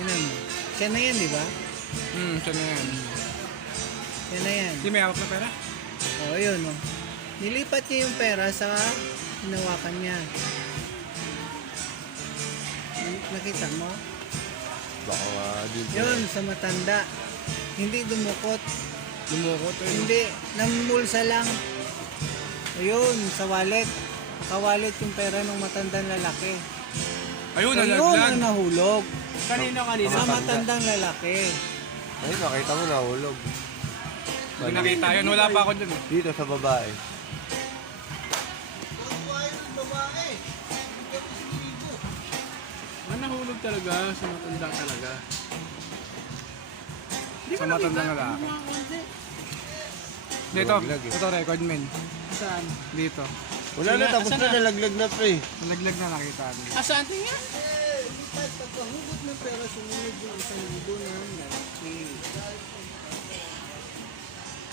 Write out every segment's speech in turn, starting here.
Tingnan mo. Siya na yan, di ba? Siya na yan. Siya na yan. Hindi may hawak na pera? Oo, yun o. Nilipat niya yung pera sa hinawakan niya. Nakita mo? Baka nga dito. Yun, sa matanda. Hindi dumukot. Lumukot eh. Hindi, namulsa lang. Ayun, sa wallet. Nakawalet yung pera ng matandang lalaki. Ayun, Ayun nalaglag. ang nahulog. Kanina. Sa matandang lalaki. Ay, nakita mo nahulog. Hindi nakita yun. Wala pa ako dun eh. Dito sa babae. Nahulog talaga. Sa matanda talaga. Sa matanda na lalaki. Dito. Nalaglag eh. Ito record men. Saan? Dito. Wala na, tapos na, nalaglag na pre. Nalaglag na nakita niyo. Saan tingin? Lipat, pagkahugot ng pera, sumunod yung 1,000 na lalaki.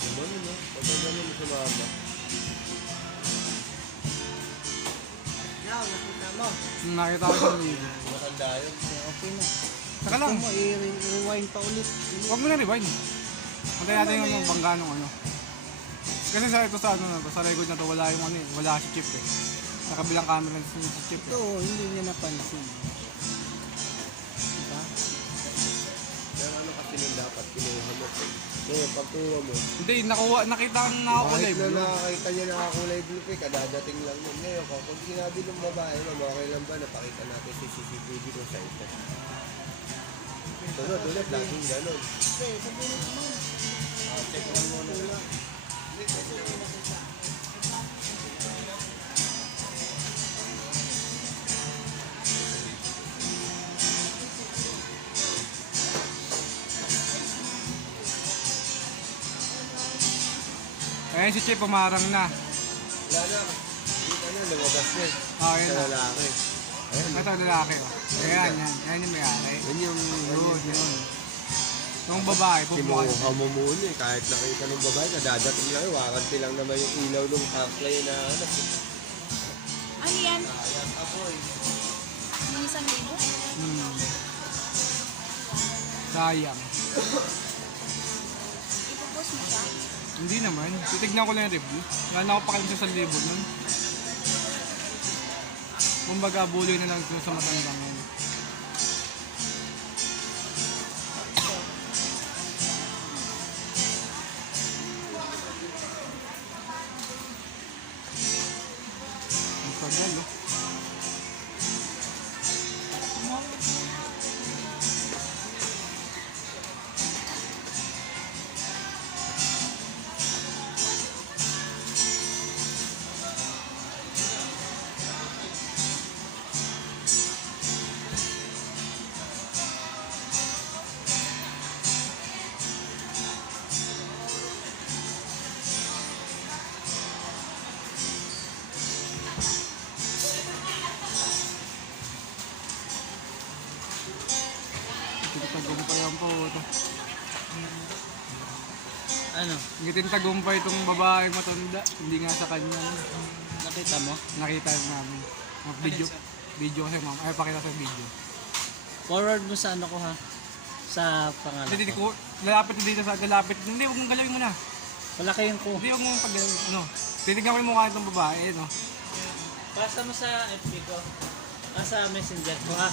Ano no? Pagkagano mo sa mama. Yaw, nakita mo. Nakita ko sa video. Matanda yun. Okay na. Saka lang. Gusto mo, i-rewind pa ulit. Huwag mo na rewind. Antay natin yung bangga nung ano. Kasi sa ito sa ano na to, sa record na to, wala yung ano eh, wala si Chip eh. Sa kabilang camera si Chip eh. Ito, hindi niya napansin. Diba? Pero ano kasi nung dapat kinuha mo. Ngayon, pagkuha mo. Hindi, nakita ko na ako Kahit live. na nakakita niya nakakulay blue eh, kadadating lang yun. Ngayon, kung sinabi ng babae, ma'am, okay lang ba, napakita natin sa CCTV kung sa ito. Tulad, laging ganon. Okay, sabihin mo naman. Check lang mo na. Ayan si Chip, pumarang na. Wala na. Dito na, lumabas na eh. Okay Sa na. lalaki. Ayun. Ito lalaki oh. Ayan, yan. Yan yung may-ari. Yun yung Yun. Yung babae, pupukan. kinuha mo muna eh. Kahit nakita ng babae, kadadating lang eh. Wakanti lang naman yung ilaw ng tanklay na ano. Ano yan? Yung 1,000? Sayang. Ipopost mo ba? Hindi naman. Titignan ko lang yung review. Wala na ako pakialam sa 1,000 nun. Kumbaga, buloy na lang dun sa matandang yun. Ang tagal oh. Tagumpay ang po ito. Ano? Ngitin tagumpay itong babae matanda. Hindi nga sa kanya. Nakita mo? Nakita namin. Video. Video kasi ma'am. Ay, pakita sa video. Forward mo sa ano ko ha? Sa pangalan Hindi ko. ko. Lalapit na dito sa lalapit. Hindi, huwag mong galawin mo na. Wala kayong ko. Hindi, huwag mong pag ano. Titignan ko yung mukha nitong babae. Ayun oh. Pasa mo sa FB ko. Sa messenger ko ha.